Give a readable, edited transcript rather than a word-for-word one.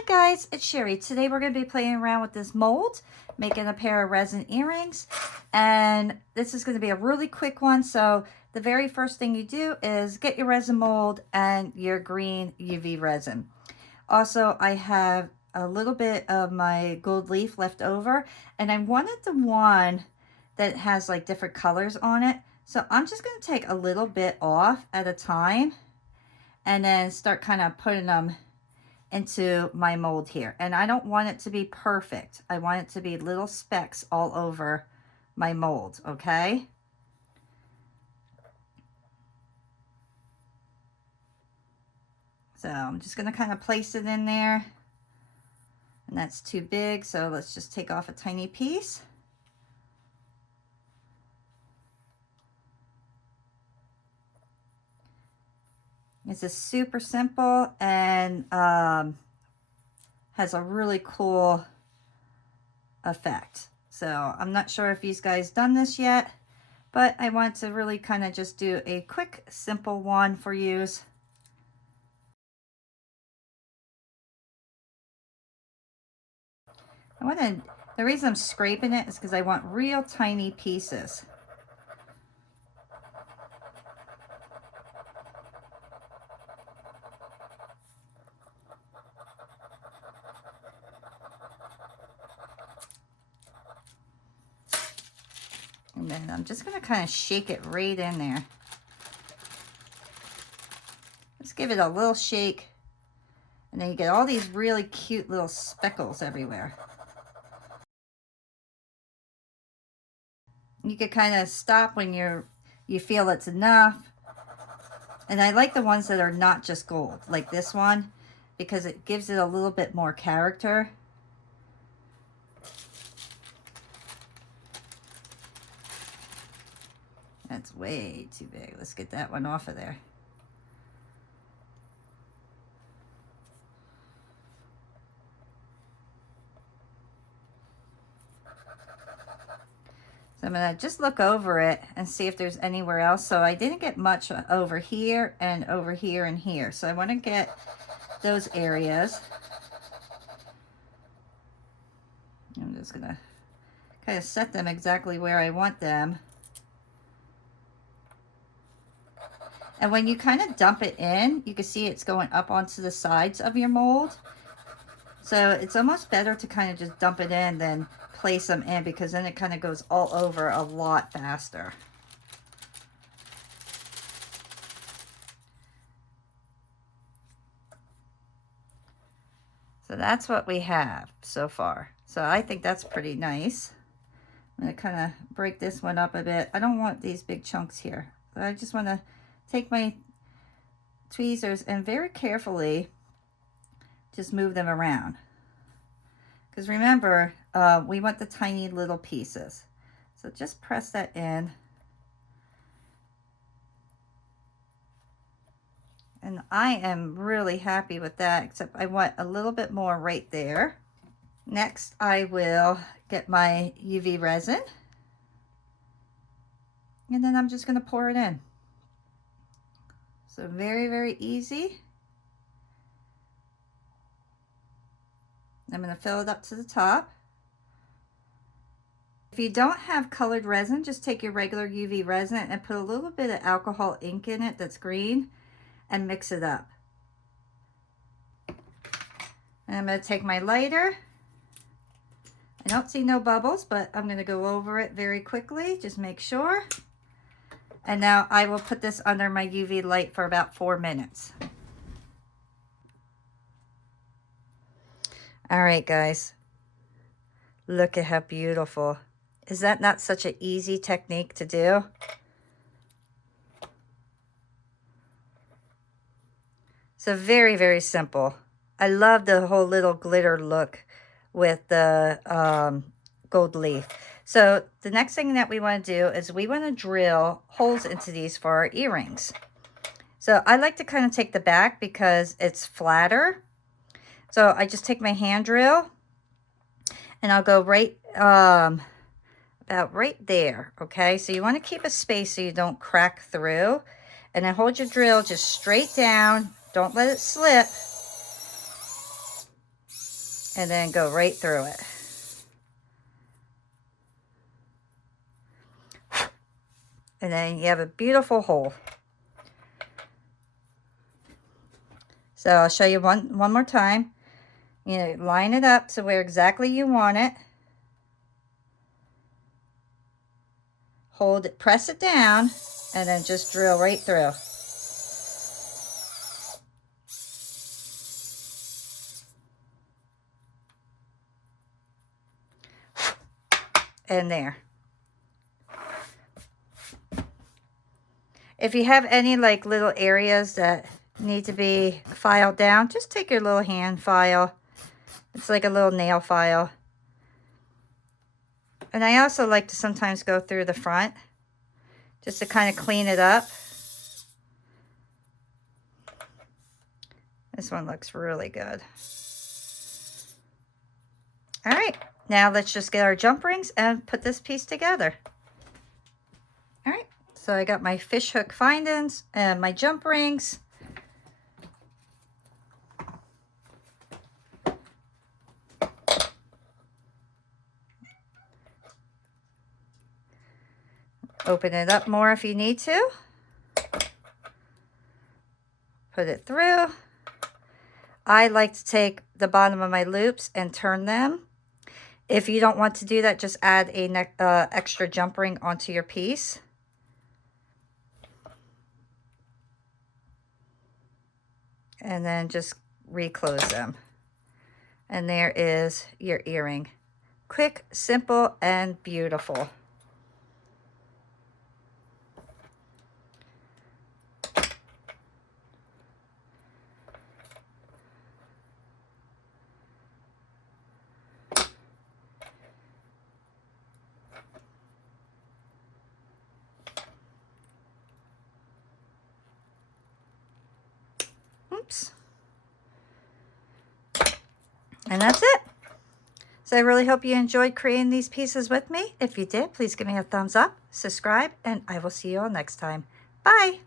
Hi guys, it's Sherry. Today we're going to be playing around with this mold, making a pair of resin earrings, and this is going to be a really quick one. So the very first thing you do is get your resin mold and your green UV resin. Also, I have a little bit of my gold leaf left over, and I wanted the one that has like different colors on it. So I'm just going to take a little bit off at a time and then start kind of putting them into my mold here. And I don't want it to be perfect. I want it to be little specks all over my mold, okay? So I'm just gonna kind of place it in there. And that's too big, so let's just take off a tiny piece. This is super simple and has a really cool effect. So I'm not sure if you guys done this yet, but I want to really kind of just do a quick, simple one for you. The reason I'm scraping it is because I want real tiny pieces. And then I'm just going to kind of shake it right in there. Just give it a little shake. And then you get all these really cute little speckles everywhere. You could kind of stop when you feel it's enough. And I like the ones that are not just gold, like this one, because it gives it a little bit more character. That's way too big. Let's get that one off of there. So I'm going to just look over it and see if there's anywhere else. So I didn't get much over here and over here and here. So I want to get those areas. I'm just going to kind of set them exactly where I want them. And when you kind of dump it in, you can see it's going up onto the sides of your mold. So it's almost better to kind of just dump it in than place them in, because then it kind of goes all over a lot faster. So that's what we have so far. So I think that's pretty nice. I'm going to kind of break this one up a bit. I don't want these big chunks here. I just want to take my tweezers and very carefully just move them around. Because remember, we want the tiny little pieces. So just press that in. And I am really happy with that, except I want a little bit more right there. Next, I will get my UV resin. And then I'm just going to pour it in. So very, very easy. I'm going to fill it up to the top. If you don't have colored resin, just take your regular UV resin and put a little bit of alcohol ink in it that's green and mix it up. And I'm going to take my lighter. I don't see no bubbles, but I'm going to go over it very quickly. Just make sure. And now I will put this under my UV light for about 4 minutes. All right, guys. Look at how beautiful. Is that not such an easy technique to do? So very, very simple. I love the whole little glitter look with the gold leaf. So the next thing that we want to do is we want to drill holes into these for our earrings. So I like to kind of take the back because it's flatter. So I just take my hand drill and I'll go right about right there, okay? So you want to keep a space so you don't crack through. And then hold your drill just straight down. Don't let it slip. and then go right through it. And then you have a beautiful hole. So I'll show you one more time. You know, line it up to where exactly you want it. Hold it, press it down, and then just drill right through. And there. If you have any like little areas that need to be filed down, just take your little hand file. It's like a little nail file. And I also like to sometimes go through the front just to kind of clean it up. This one looks really good. All right, now let's just get our jump rings and put this piece together. All right, so I got my fish hook findings and my jump rings. Open it up more if you need to. Put it through. I like to take the bottom of my loops and turn them. If you don't want to do that, just add a extra jump ring onto your piece. And then just reclose them. And there is your earring. Quick, simple, and beautiful. Oops. And that's it. So I really hope you enjoyed creating these pieces with me. If you did, please give me a thumbs up, subscribe, and I will see you all next time. Bye.